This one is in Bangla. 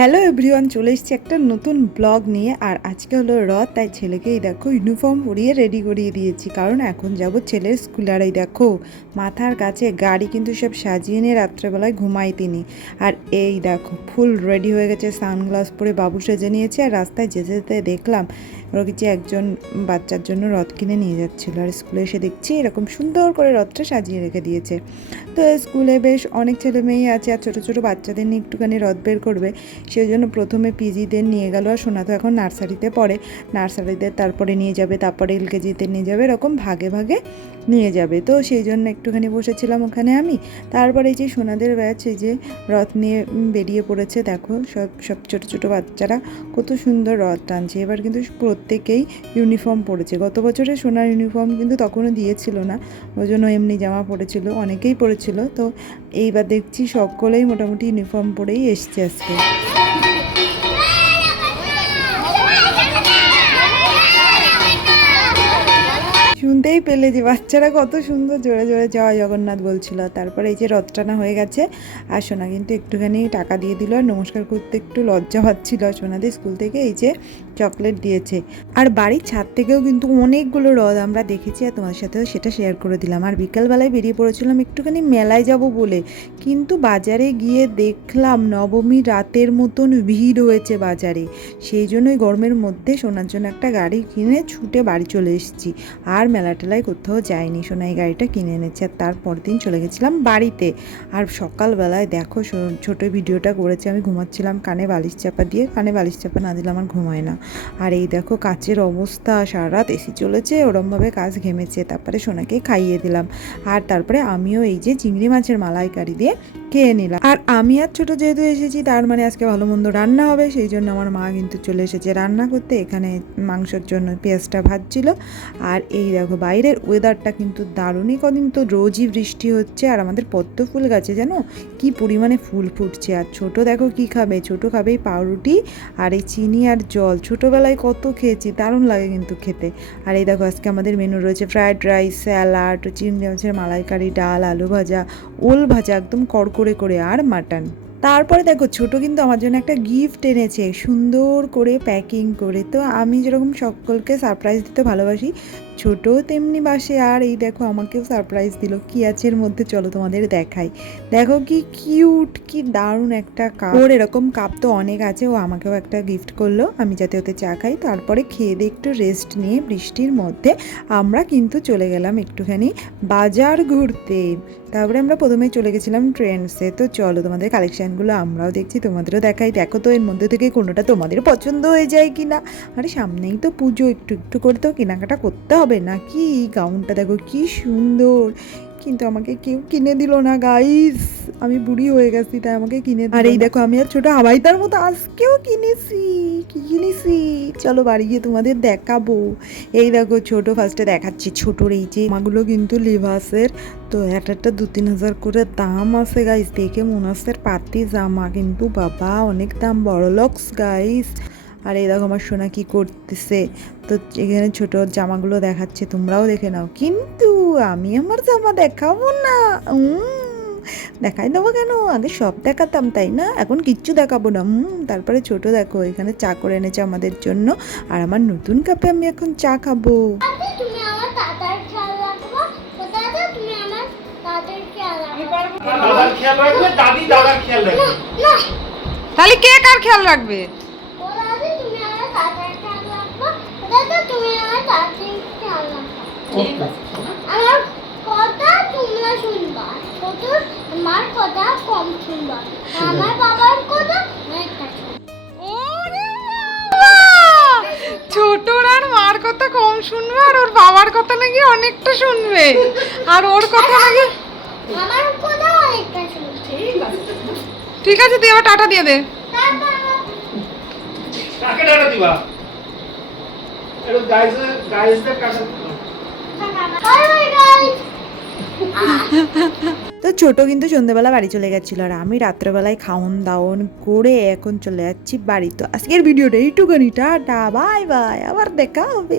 হ্যালো এভরিওয়ান, চলে এসেছি একটা নতুন ব্লগ নিয়ে। আর আজকে হলো রথ, তাই ছেলেকেই দেখো ইউনিফর্ম পরিয়ে রেডি করিয়ে দিয়েছি, কারণ এখন যাব ছেলের স্কুলে। আর এই দেখো মাথার কাছে গাড়ি কিন্তু সব সাজিয়ে নিয়ে রাত্রেবেলায় ঘুমাই তিনি। আর এই দেখো ফুল রেডি হয়ে গেছে, সানগ্লাস পরে বাবু সেজে নিয়েছে। আর রাস্তায় যেতে যেতে দেখলাম ওরা কিছু একজন বাচ্চার জন্য রথ কিনে নিয়ে যাচ্ছিলো। আর স্কুলে এসে দেখছি এরকম সুন্দর করে রথটা সাজিয়ে রেখে দিয়েছে। তো স্কুলে বেশ অনেক ছেলে মেয়েই আছে, আর ছোটো ছোটো বাচ্চাদের নিয়ে একটুখানি রথ বের করবে, সেই জন্য প্রথমে পিজিদের নিয়ে গেল। আর সোনা তো এখন নার্সারিতে পড়ে, নার্সারিতে তারপরে নিয়ে যাবে, তারপরে এলকেজিতে নিয়ে যাবে, এরকম ভাগে ভাগে নিয়ে যাবে। তো সেই জন্য একটুখানি বসেছিলাম ওখানে আমি। তারপরে এই যে সোনাদের ব্যাচ এই যে রথ নিয়ে বেরিয়ে পড়েছে, দেখো সব সব ছোটো ছোটো বাচ্চারা কত সুন্দর রথ টানছে। এবার কিন্তু প্রত্যেকেই ইউনিফর্ম পরেছে। গত বছরে সোনার ইউনিফর্ম কিন্তু তখনও দিয়েছিল না, ওই জন্য এমনি জামা পরেছিল, অনেকেই পরেছিল। তো এইবার দেখছি সকলেই মোটামুটি ইউনিফর্ম পরেই এসছে আজকে। শুনতেই পেলে যে বাচ্চারা কত সুন্দর জোরে জোরে জয় জগন্নাথ বলছিল। তারপরে এই যে রথ টানা হয়ে গেছে, আর সোনা কিন্তু একটুখানি টাকা দিয়ে দিল। আর নমস্কার করতে একটু লজ্জা হচ্ছিল। সোনাদের স্কুল থেকে এই যে চকলেট দিয়েছে। আর বাড়ির ছাদ থেকেও কিন্তু অনেকগুলো রথ আমরা দেখেছি, আর তোমার সাথেও সেটা শেয়ার করে দিলাম। আর বিকালবেলায় বেরিয়ে পড়েছিলাম একটুখানি মেলায় যাব বলে, কিন্তু বাজারে গিয়ে দেখলাম নবমী রাতের মতন ভিড় হয়েছে বাজারে। সেই জন্যই গরমের মধ্যে সোনার জন্য একটা গাড়ি কিনে ছুটে বাড়ি চলে এসেছি। আর মেলা টেলায় কোথাও যায়নি, সোনা এই গাড়িটা কিনে এনেছে। আর তারপর দিন চলে গেছিলাম বাড়িতে। আর সকালবেলায় দেখো ছোটো ভিডিওটা করেছি, আমি ঘুমাচ্ছিলাম কানে বালিশ চাপা দিয়ে, কানে বালিশ চাপা না দিলে আমার ঘুমায় না। আর এই দেখো কাচের অবস্থা, সারা রাত এসি চলেছে, ওরমভাবে কাজ ঘেমেছে। তারপরে সোনাকে খাইয়ে দিলাম। আর তারপরে আমিও এই যে চিংড়ি মাছের মালাইকারি দিয়ে খেয়ে নিলাম। আর আমি আর ছোটো যেহেতু এসেছি, তার মানে আজকে ভালো মন্দ রান্না হবে, সেই জন্য আমার মা কিন্তু চলে এসেছে রান্না করতে। এখানে মাংসের জন্য পেঁয়াজটা ভাজছিল। আর এই দেখো বাইরের ওয়েদারটা কিন্তু দারুণই, কদিন তো রোজই বৃষ্টি হচ্ছে। আর আমাদের পদ্ম ফুল গাছে জানো কি পরিমাণে ফুল ফুটছে। আর ছোটো দেখো কি খাবে, ছোটো খাবে এই পাউরুটি আর এই চিনি আর জল। ছোটোবেলায় কত খেয়েছি, দারুণ লাগে কিন্তু খেতে। আর এই দেখো আজকে আমাদের মেনু রয়েছে ফ্রায়েড রাইস, স্যালাড, চিংড়ি মাছের মালাইকারি, ডাল, আলু ভাজা, ওল ভাজা একদম কড়কড়ে করে, আর মাটন। তারপরে দেখো ছোটো কিন্তু আমার জন্য একটা গিফট এনেছে, সুন্দর করে প্যাকিং করে। তো আমি যেরকম সকলকে সারপ্রাইজ দিতে ভালোবাসি, ছোটো তেমনি বাসে। আর এই দেখো আমাকেও সারপ্রাইজ দিল। কি আছে এর মধ্যে চলো তোমাদের দেখাই। দেখো কি কিউট, কি দারুণ একটা কাপ। ওর এরকম কাপ তো অনেক আছে, ও আমাকেও একটা গিফট করলো, আমি যাতে ওতে চা খাই। তারপরে খেয়ে দিয়ে একটু রেস্ট নিয়ে বৃষ্টির মধ্যে আমরা কিন্তু চলে গেলাম একটুখানি বাজার ঘুরতে। তারপরে আমরা প্রথমে চলে গেছিলাম ট্রেন্ডসে। তো চলো তোমাদের কালেকশানগুলো আমরাও দেখছি, তোমাদেরও দেখাই। দেখো তো এর মধ্যে থেকে কোনোটা তোমাদের পছন্দ হয়ে যায় কি না। আরে সামনেই তো পুজো, একটু একটু করে তো কেনাকাটা করতে হবে নাকি। গাউনটা দেখো কি সুন্দর, কিন্তু আমাকে কেউ কিনে দিল না গাইস। আমি বুড়ি হয়ে গেছি, তাই আমাকে কিনে দিল। আর এই দেখো আমি আর ছোটো হাওয়াইটার মতো আজকেও কিনেছি। কি কিনেছি চলো বাড়ি গিয়ে তোমাদের দেখাবো। এই দেখো ছোটো ফার্স্টে দেখাচ্ছি ছোটোর এই যে জামাগুলো কিন্তু লিভাসের। তো একটা 2-3 হাজার করে দাম আছে গাইস, দেখে মনে হচ্ছে পাতি জামা, কিন্তু বাবা অনেক দাম, বড়লোকস গাইস। আর এই দেখো আমার সোনা কি করতেছে। তো এখানে ছোট জামাগুলো দেখাচ্ছে, তোমরাও দেখে নাও। কিন্তু আমি আমার জামা দেখাবো না, দেখাই দেবো কেন, আগে সব দেখাতাম তাই না, এখন কিচ্ছু দেখাবো না। তারপরে ছোট দেখো এখানে চা করে এনেছে আমাদের জন্য, আর আমার নতুন কাপে আমি এখন চা খাবো। তাহলে কে কার খেয়াল রাখবে? আমার কথা তোমরা শুনবা, ছোট আমার কথা কম শুনবা, আমার বাবার কথা অনেকটা ছোটর আর মার কথা কম শুনবে, আর ওর বাবার কথা নাকি অনেকটা শুনবে, আর ওর কথা নাকি আমার কথা অনেকটা শুনছে। ঠিক আছে, তুই এবার টাটা দিয়ে দে। কাকে টাটা দিবা? এটা গাইসদের কাছে। Bye bye guys. তো ছোট কিন্তু সন্ধ্যেবেলা বাড়ি চলে গেছিলো, আর আমি রাত্রেবেলায় খাওন দাওন করে এখন চলে যাচ্ছি বাড়ি। তো আজকের ভিডিওটা এইটুকুনি, টাটা বাই বাই, আবার দেখা হবে।